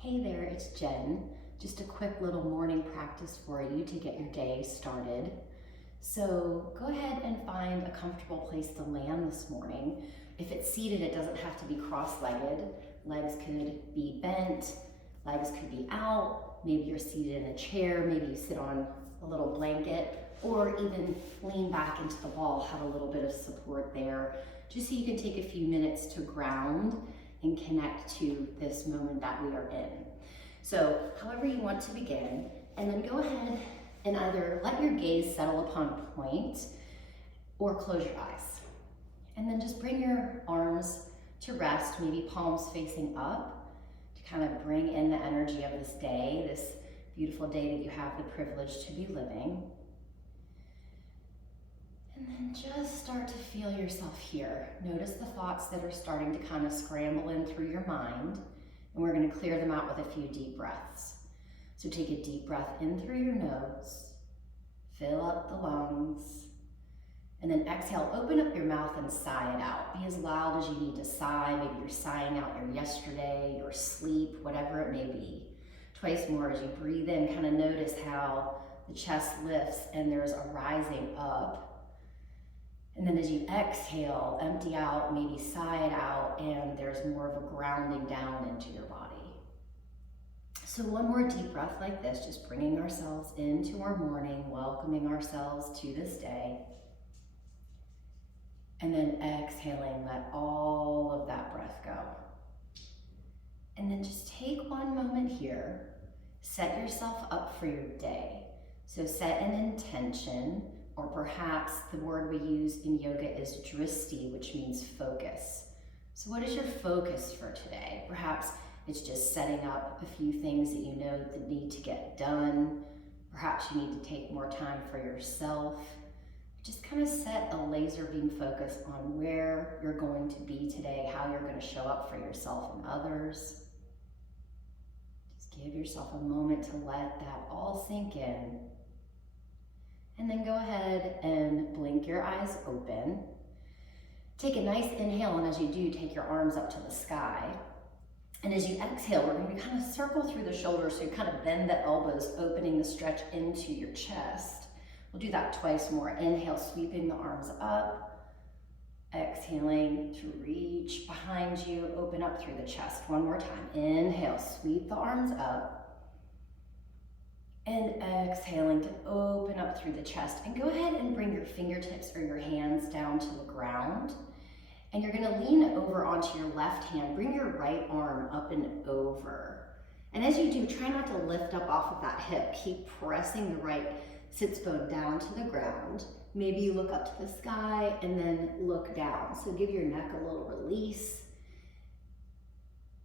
Hey there, it's Jen. Just a quick little morning practice for you to get your day started. So go ahead and find a comfortable place to land this morning. If it's seated, it doesn't have to be cross-legged. Legs could be bent, legs could be out. Maybe you're seated in a chair, maybe you sit on a little blanket, or even lean back into the wall, have a little bit of support there, just so you can take a few minutes to ground and connect to this moment that we are in. So however you want to begin, and then go ahead and either let your gaze settle upon a point or close your eyes. And then just bring your arms to rest, maybe palms facing up, to kind of bring in the energy of this day, this beautiful day that you have the privilege to be living. And then just start to feel yourself here. Notice the thoughts that are starting to kind of scramble in through your mind, and we're going to clear them out with a few deep breaths. So take a deep breath in through your nose, fill up the lungs, and then exhale, open up your mouth and sigh it out. Be as loud as you need to sigh. Maybe you're sighing out your yesterday, your sleep, whatever it may be. Twice more as you breathe in, kind of notice how the chest lifts and there's a rising up. And then as you exhale, empty out, maybe sigh it out, and there's more of a grounding down into your body. So one more deep breath like this, just bringing ourselves into our morning, welcoming ourselves to this day. And then exhaling, let all of that breath go. And then just take one moment here, set yourself up for your day. So set an intention, or perhaps the word we use in yoga is dristi, which means focus. So what is your focus for today? Perhaps it's just setting up a few things that you know that need to get done. Perhaps you need to take more time for yourself. Just kind of set a laser beam focus on where you're going to be today, how you're going to show up for yourself and others. Just give yourself a moment to let that all sink in. And then go ahead and blink your eyes open. Take a nice inhale, and as you do, take your arms up to the sky. And as you exhale, we're going to kind of circle through the shoulders, so you kind of bend the elbows, opening the stretch into your chest. We'll do that twice more. Inhale, sweeping the arms up. Exhaling to reach behind you, open up through the chest. One more time. Inhale, sweep the arms up. And exhaling to open up through the chest. And go ahead and bring your fingertips or your hands down to the ground. And you're gonna lean over onto your left hand. Bring your right arm up and over. And as you do, try not to lift up off of that hip. Keep pressing the right sits bone down to the ground. Maybe you look up to the sky and then look down. So give your neck a little release.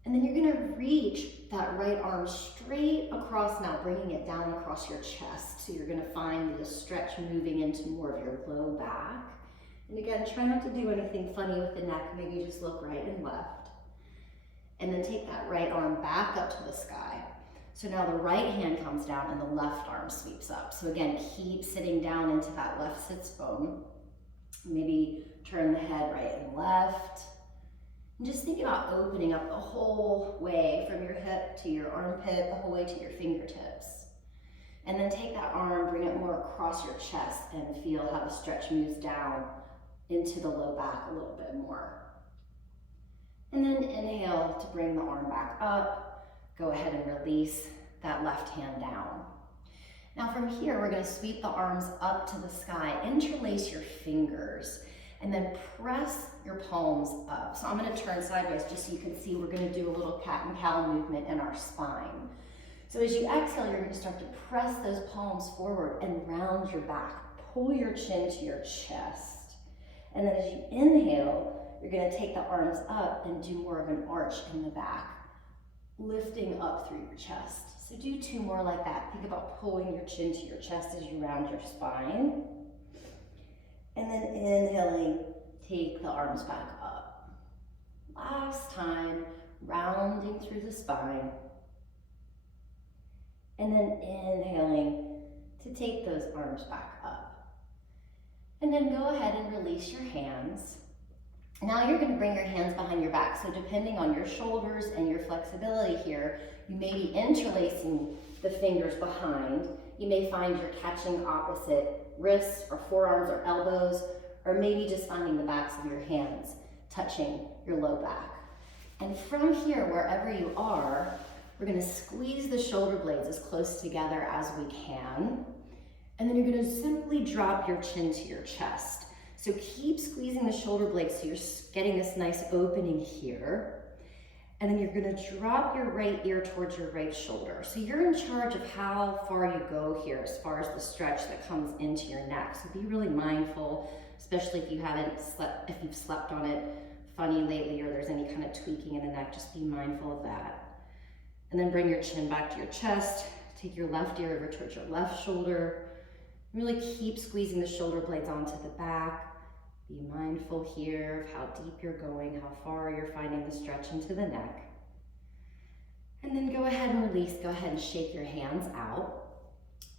And then you're gonna reach that right arm straight across now, bringing it down across your chest. So you're gonna find the stretch moving into more of your low back. And again, try not to do anything funny with the neck. Maybe just look right and left. And then take that right arm back up to the sky. So now the right hand comes down and the left arm sweeps up. So again, keep sitting down into that left sits bone. Maybe turn the head right and left. And just think about opening up the whole way from your hip to your armpit, the whole way to your fingertips. And then take that arm, bring it more across your chest, and feel how the stretch moves down into the low back a little bit more. And then inhale to bring the arm back up. Go ahead and release that left hand down. Now from here, we're going to sweep the arms up to the sky, interlace your fingers, and then press your palms up. So I'm going to turn sideways just so you can see. We're going to do a little cat and cow movement in our spine. So as you exhale, you're going to start to press those palms forward and round your back. Pull your chin to your chest. And then as you inhale, you're going to take the arms up and do more of an arch in the back, lifting up through your chest. So do two more like that. Think about pulling your chin to your chest as you round your spine. And then inhaling, take the arms back up. Last time, rounding through the spine. And then inhaling to take those arms back up. And then go ahead and release your hands. Now you're gonna bring your hands behind your back. So depending on your shoulders and your flexibility here, you may be interlacing the fingers behind. You may find you're catching opposite wrists or forearms or elbows, or maybe just finding the backs of your hands touching your low back. And from here, wherever you are, we're gonna squeeze the shoulder blades as close together as we can. And then you're gonna simply drop your chin to your chest. So keep squeezing the shoulder blades so you're getting this nice opening here. And then you're gonna drop your right ear towards your right shoulder. So you're in charge of how far you go here as far as the stretch that comes into your neck. So be really mindful, especially if you haven't slept, if you've slept on it funny lately or there's any kind of tweaking in the neck, just be mindful of that. And then bring your chin back to your chest. Take your left ear over towards your left shoulder. Really keep squeezing the shoulder blades onto the back. Be mindful here of how deep you're going, how far you're finding the stretch into the neck. And then go ahead and release. Go ahead and shake your hands out.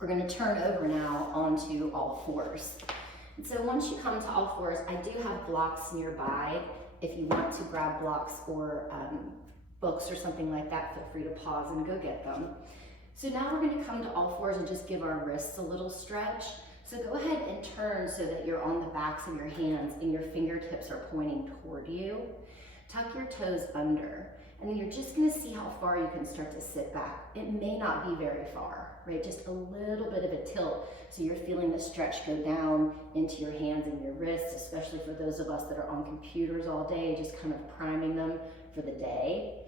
We're going to turn over now onto all fours. And so once you come to all fours, I do have blocks nearby. If you want to grab blocks or books or something like that, feel free to pause and go get them. So now we're going to come to all fours and just give our wrists a little stretch. So go ahead and turn so that you're on the backs of your hands and your fingertips are pointing toward you. Tuck your toes under, and then you're just gonna see how far you can start to sit back. It may not be very far, right? Just a little bit of a tilt. So you're feeling the stretch go down into your hands and your wrists, especially for those of us that are on computers all day, just kind of priming them for the day.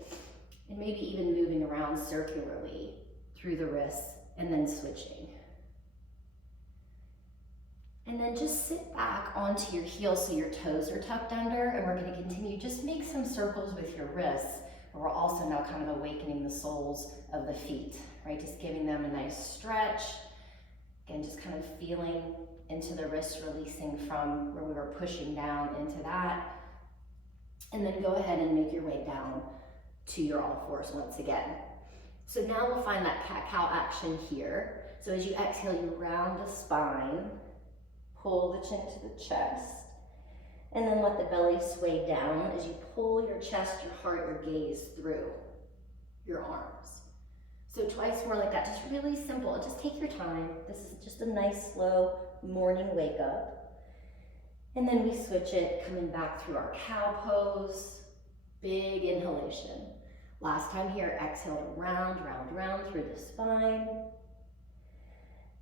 And maybe even moving around circularly through the wrists and then switching. And then just sit back onto your heels so your toes are tucked under, and we're going to continue. Just make some circles with your wrists, but we're also now kind of awakening the soles of the feet, right? Just giving them a nice stretch. Again, just kind of feeling into the wrists, releasing from where we were pushing down into that. And then go ahead and make your way down to your all fours once again. So now we'll find that cat-cow action here. So as you exhale, you round the spine. Pull the chin to the chest, and then let the belly sway down as you pull your chest, your heart, your gaze through your arms. So twice more like that, just really simple. Just take your time. This is just a nice, slow morning wake up. And then we switch it, coming back through our cow pose. Big inhalation. Last time here, exhale to round, round, round through the spine.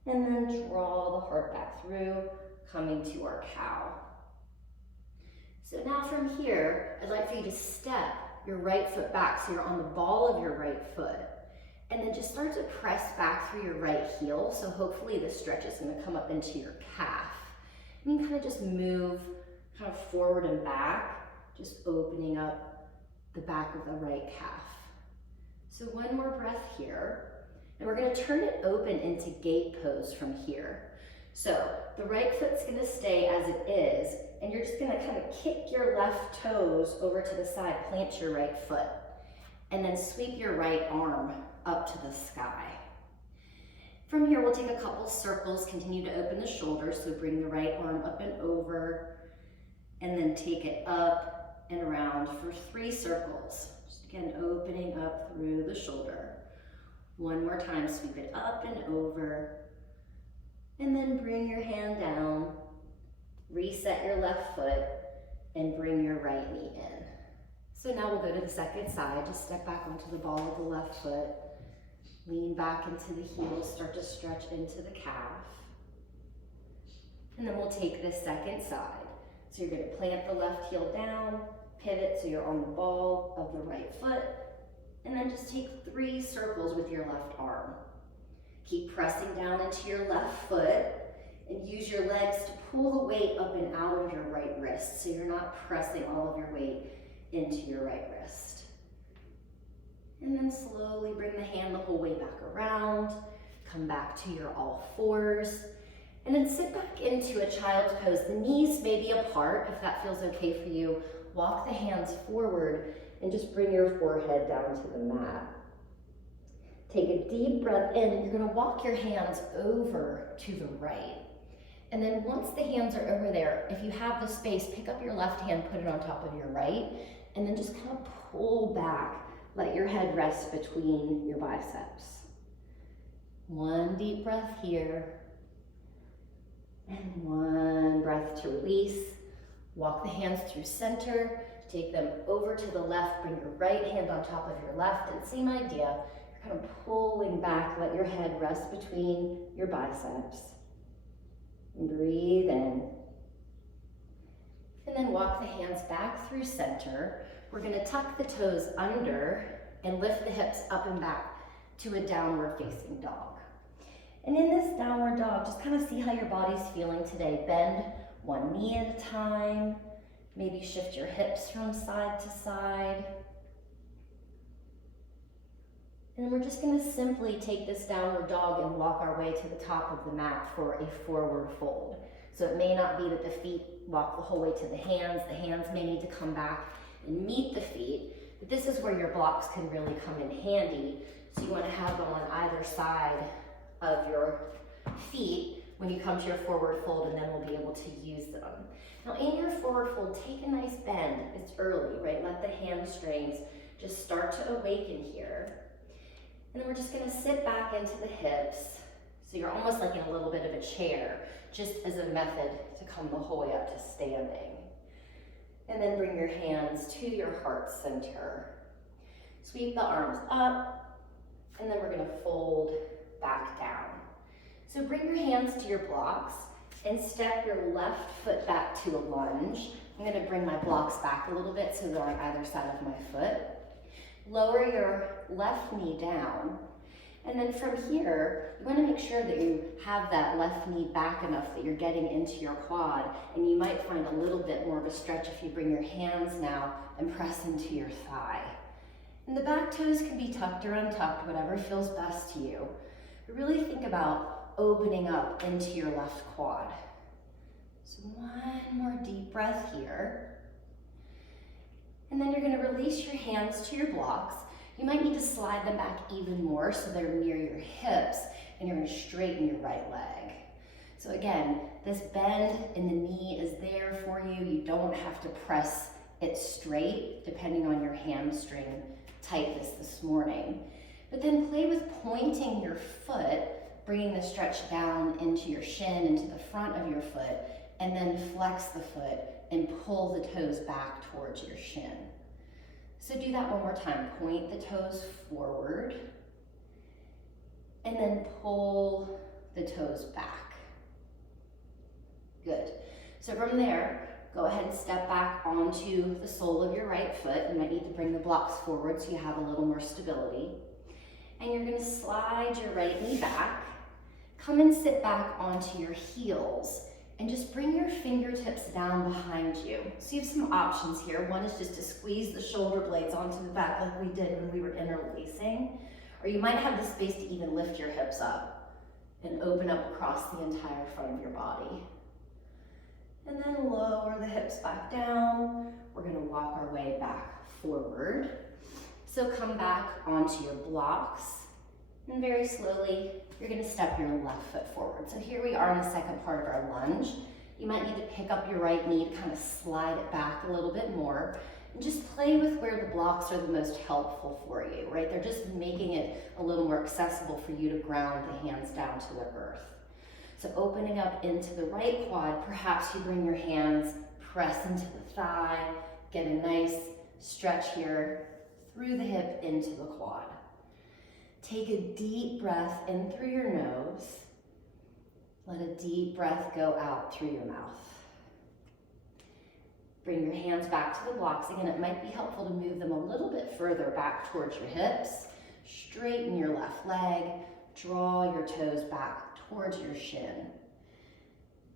And then draw the heart back through, coming to our cow. So now from here, I'd like for you to step your right foot back so you're on the ball of your right foot. And then just start to press back through your right heel. So hopefully this stretch is going to come up into your calf. And you kind of just move kind of forward and back, just opening up the back of the right calf. So one more breath here. And we're going to turn it open into gate pose from here. So the right foot's going to stay as it is, and you're just going to kind of kick your left toes over to the side, plant your right foot, and then sweep your right arm up to the sky. From here, we'll take a couple circles, continue to open the shoulders, so bring the right arm up and over, and then take it up and around for 3 circles. Just again, opening up through the shoulder. One more time, sweep it up and over, and then bring your hand down, reset your left foot, and bring your right knee in. So now we'll go to the second side. Just step back onto the ball of the left foot, lean back into the heels, start to stretch into the calf. And then we'll take this second side. So you're going to plant the left heel down, pivot so you're on the ball of the right foot, and then just take 3 circles with your left arm. Keep pressing down into your left foot and use your legs to pull the weight up and out of your right wrist so you're not pressing all of your weight into your right wrist. And then slowly bring the hand the whole way back around, come back to your all fours, and then sit back into a child's pose. The knees may be apart if that feels okay for you. Walk the hands forward and just bring your forehead down to the mat. Take a deep breath in. You're going to walk your hands over to the right. And then once the hands are over there, if you have the space, pick up your left hand, put it on top of your right, and then just kind of pull back. Let your head rest between your biceps. One deep breath here, and one breath to release. Walk the hands through center, take them over to the left, bring your right hand on top of your left, and same idea, you're kind of pulling back, let your head rest between your biceps. And breathe in. And then walk the hands back through center. We're gonna tuck the toes under and lift the hips up and back to a downward facing dog. And in this downward dog, just kind of see how your body's feeling today. Bend one knee at a time. Maybe shift your hips from side to side. And we're just gonna simply take this downward dog and walk our way to the top of the mat for a forward fold. So it may not be that the feet walk the whole way to the hands may need to come back and meet the feet, but this is where your blocks can really come in handy. So you wanna have them on either side of your feet when you come to your forward fold, and then we'll be able to use them. Now in your forward fold, take a nice bend. It's early, right? Let the hamstrings just start to awaken here. And then we're just gonna sit back into the hips. So you're almost like in a little bit of a chair, just as a method to come the whole way up to standing. And then bring your hands to your heart center. Sweep the arms up, and then we're gonna fold back down. So bring your hands to your blocks and step your left foot back to a lunge. I'm gonna bring my blocks back a little bit so they're on either side of my foot. Lower your left knee down. And then from here, you want to make sure that you have that left knee back enough that you're getting into your quad. And you might find a little bit more of a stretch if you bring your hands now and press into your thigh. And the back toes can be tucked or untucked, whatever feels best to you. But really think about opening up into your left quad. So one more deep breath here. And then you're gonna release your hands to your blocks. You might need to slide them back even more so they're near your hips, and you're gonna straighten your right leg. So again, this bend in the knee is there for you. You don't have to press it straight depending on your hamstring tightness this morning. But then play with pointing your foot, bringing the stretch down into your shin, into the front of your foot, and then flex the foot and pull the toes back towards your shin. So do that one more time. Point the toes forward and then pull the toes back. Good. So from there, go ahead and step back onto the sole of your right foot. You might need to bring the blocks forward so you have a little more stability. And you're gonna slide your right knee back. Come and sit back onto your heels. And just bring your fingertips down behind you. So you have some options here. One is just to squeeze the shoulder blades onto the back like we did when we were interlacing. Or you might have the space to even lift your hips up and open up across the entire front of your body. And then lower the hips back down. We're gonna walk our way back forward. So come back onto your blocks. And very slowly, you're gonna step your left foot forward. So here we are in the second part of our lunge. You might need to pick up your right knee to kind of slide it back a little bit more. And just play with where the blocks are the most helpful for you, right? They're just making it a little more accessible for you to ground the hands down to the earth. So opening up into the right quad, perhaps you bring your hands, press into the thigh, get a nice stretch here through the hip into the quad. Take a deep breath in through your nose. Let a deep breath go out through your mouth. Bring your hands back to the blocks. Again, it might be helpful to move them a little bit further back towards your hips. Straighten your left leg. Draw your toes back towards your shin.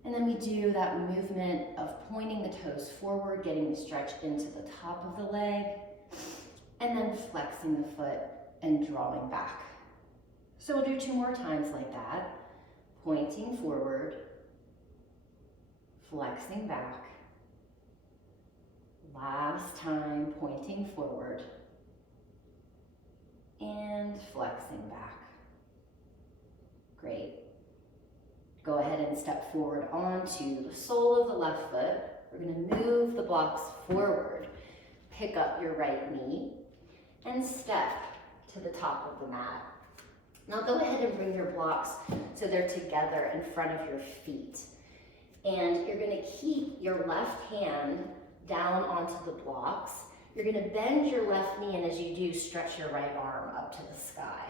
And then we do that movement of pointing the toes forward, getting the stretch into the top of the leg, and then flexing the foot and drawing back. So we'll do 2 more times like that. Pointing forward, flexing back. Last time, pointing forward and flexing back. Great. Go ahead and step forward onto the sole of the left foot. We're gonna move the blocks forward. Pick up your right knee and step to the top of the mat. Now go ahead and bring your blocks so they're together in front of your feet. And you're gonna keep your left hand down onto the blocks. You're gonna bend your left knee, and as you do, stretch your right arm up to the sky.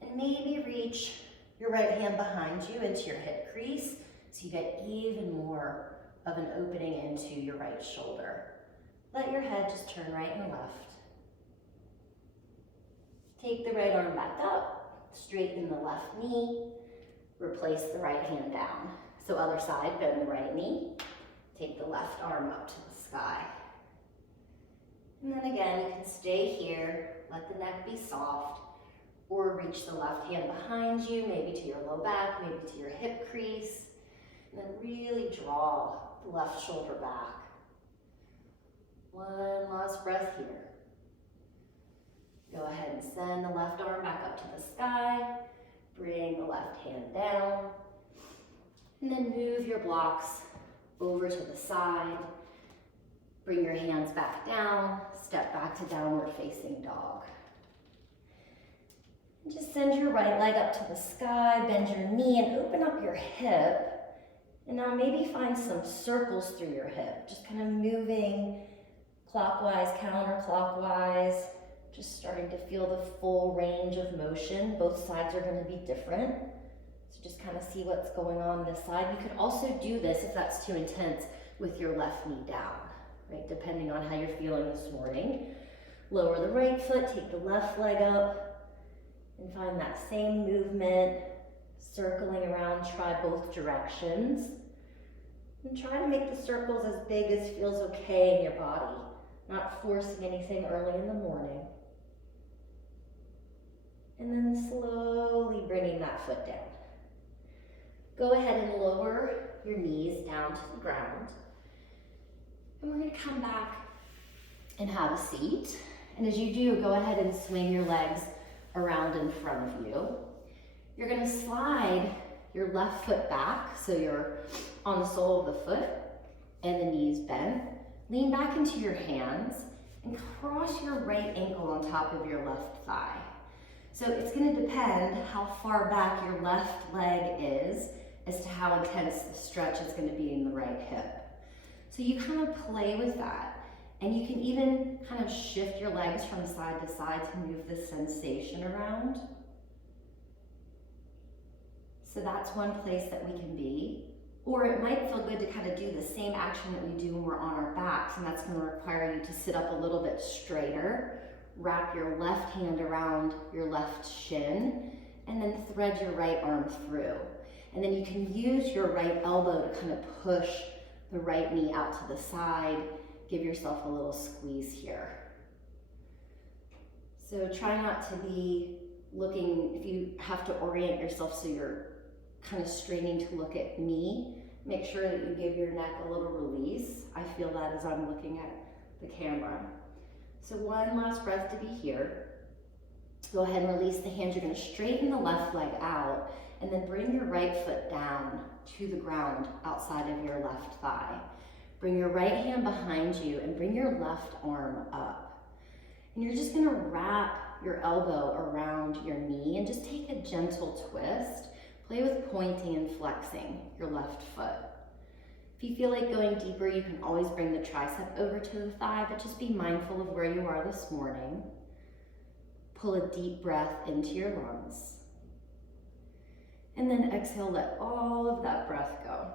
And maybe reach your right hand behind you into your hip crease so you get even more of an opening into your right shoulder. Let your head just turn right and left. Take the right arm back up, straighten the left knee, replace the right hand down. So other side, bend the right knee, take the left arm up to the sky. And then again, you can stay here, let the neck be soft, or reach the left hand behind you, maybe to your low back, maybe to your hip crease, and then really draw the left shoulder back. One last breath here. Go ahead and send the left arm back up to the sky. Bring the left hand down. And then move your blocks over to the side. Bring your hands back down. Step back to downward facing dog. And just send your right leg up to the sky. Bend your knee and open up your hip. And now maybe find some circles through your hip. Just kind of moving clockwise, counterclockwise. Just starting to feel the full range of motion. Both sides are going to be different. So just kind of see what's going on this side. You could also do this, if that's too intense, with your left knee down, right? Depending on how you're feeling this morning. Lower the right foot, take the left leg up, and find that same movement, circling around, try both directions. And try to make the circles as big as feels okay in your body, not forcing anything early in the morning. And then slowly bringing that foot down. Go ahead and lower your knees down to the ground. And we're gonna come back and have a seat. And as you do, go ahead and swing your legs around in front of you. You're gonna slide your left foot back, so you're on the sole of the foot and the knees bent. Lean back into your hands and cross your right ankle on top of your left thigh. So it's going to depend how far back your left leg is as to how intense the stretch is going to be in the right hip. So you kind of play with that, and you can even kind of shift your legs from side to side to move the sensation around. So that's one place that we can be. Or it might feel good to kind of do the same action that we do when we're on our backs, and that's going to require you to sit up a little bit straighter. Wrap your left hand around your left shin, and then thread your right arm through. And then you can use your right elbow to kind of push the right knee out to the side. Give yourself a little squeeze here. So try not to be looking, if you have to orient yourself so you're kind of straining to look at me, make sure that you give your neck a little release. I feel that as I'm looking at the camera. So one last breath to be here. Go ahead and release the hands. You're going to straighten the left leg out and then bring your right foot down to the ground outside of your left thigh. Bring your right hand behind you and bring your left arm up. And you're just going to wrap your elbow around your knee and just take a gentle twist. Play with pointing and flexing your left foot. If you feel like going deeper, you can always bring the tricep over to the thigh, but just be mindful of where you are this morning. Pull a deep breath into your lungs. And then exhale, let all of that breath go.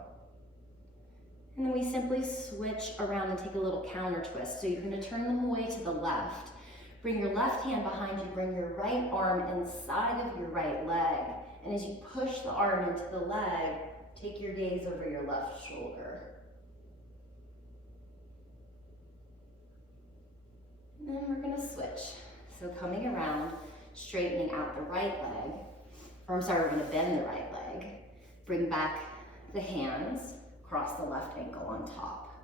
And then we simply switch around and take a little counter twist. So you're going to turn them away to the left. Bring your left hand behind you, bring your right arm inside of your right leg. And as you push the arm into the leg, take your gaze over your left shoulder. And then we're gonna switch. So coming around, straightening out the right leg, or I'm sorry, we're gonna bend the right leg. Bring back the hands, cross the left ankle on top.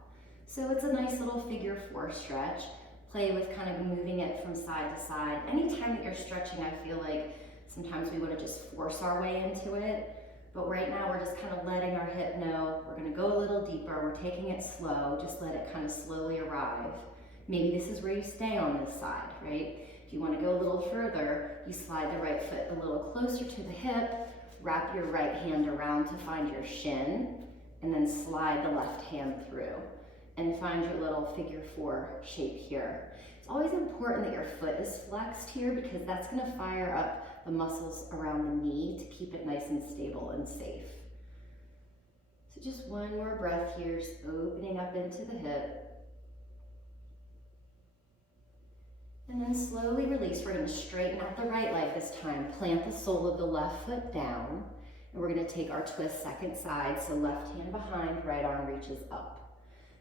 So it's a nice little figure 4 stretch. Play with kind of moving it from side to side. Anytime that you're stretching, I feel like sometimes we want to just force our way into it. But right now we're just kind of letting our hip know we're gonna go a little deeper. We're taking it slow, just let it kind of slowly arrive. Maybe this is where you stay on this side, right? If you want to go a little further, you slide the right foot a little closer to the hip, wrap your right hand around to find your shin, and then slide the left hand through and find your little figure 4 shape here. It's always important that your foot is flexed here because that's going to fire up the muscles around the knee to keep it nice and stable and safe. So just one more breath here, just opening up into the hip. And then slowly release. We're going to straighten out the right leg this time. Plant the sole of the left foot down. And we're going to take our twist second side. So left hand behind, right arm reaches up.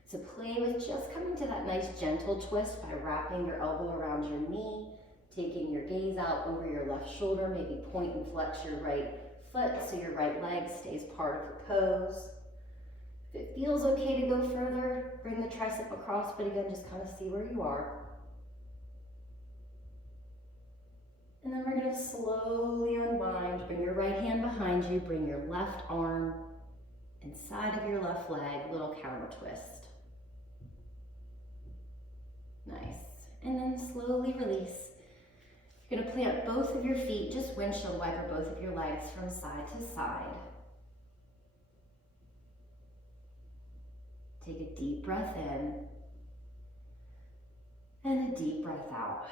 So play with just coming to that nice gentle twist by wrapping your elbow around your knee, taking your gaze out over your left shoulder, maybe point and flex your right foot so your right leg stays part of the pose. If it feels okay to go further, bring the tricep across, but again, just kind of see where you are. And then we're going to slowly unwind. Bring your right hand behind you, bring your left arm inside of your left leg, little counter twist. Nice. And then slowly release. You're going to plant both of your feet, just windshield wiper both of your legs from side to side. Take a deep breath in and a deep breath out.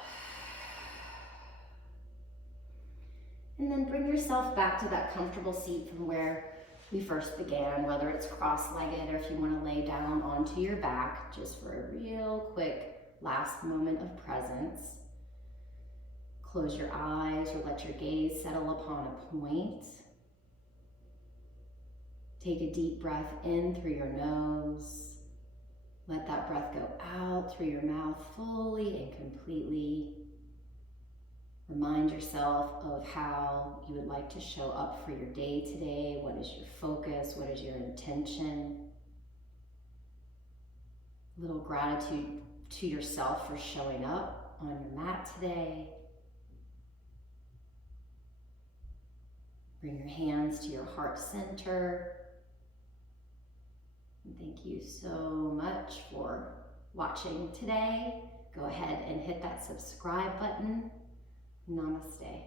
And then bring yourself back to that comfortable seat from where we first began, whether it's cross-legged or if you want to lay down onto your back, just for a real quick last moment of presence. Close your eyes or let your gaze settle upon a point. Take a deep breath in through your nose. Let that breath go out through your mouth fully and completely. Remind yourself of how you would like to show up for your day today. What is your focus? What is your intention? A little gratitude to yourself for showing up on your mat today. Bring your hands to your heart center. And thank you so much for watching today. Go ahead and hit that subscribe button. Namaste.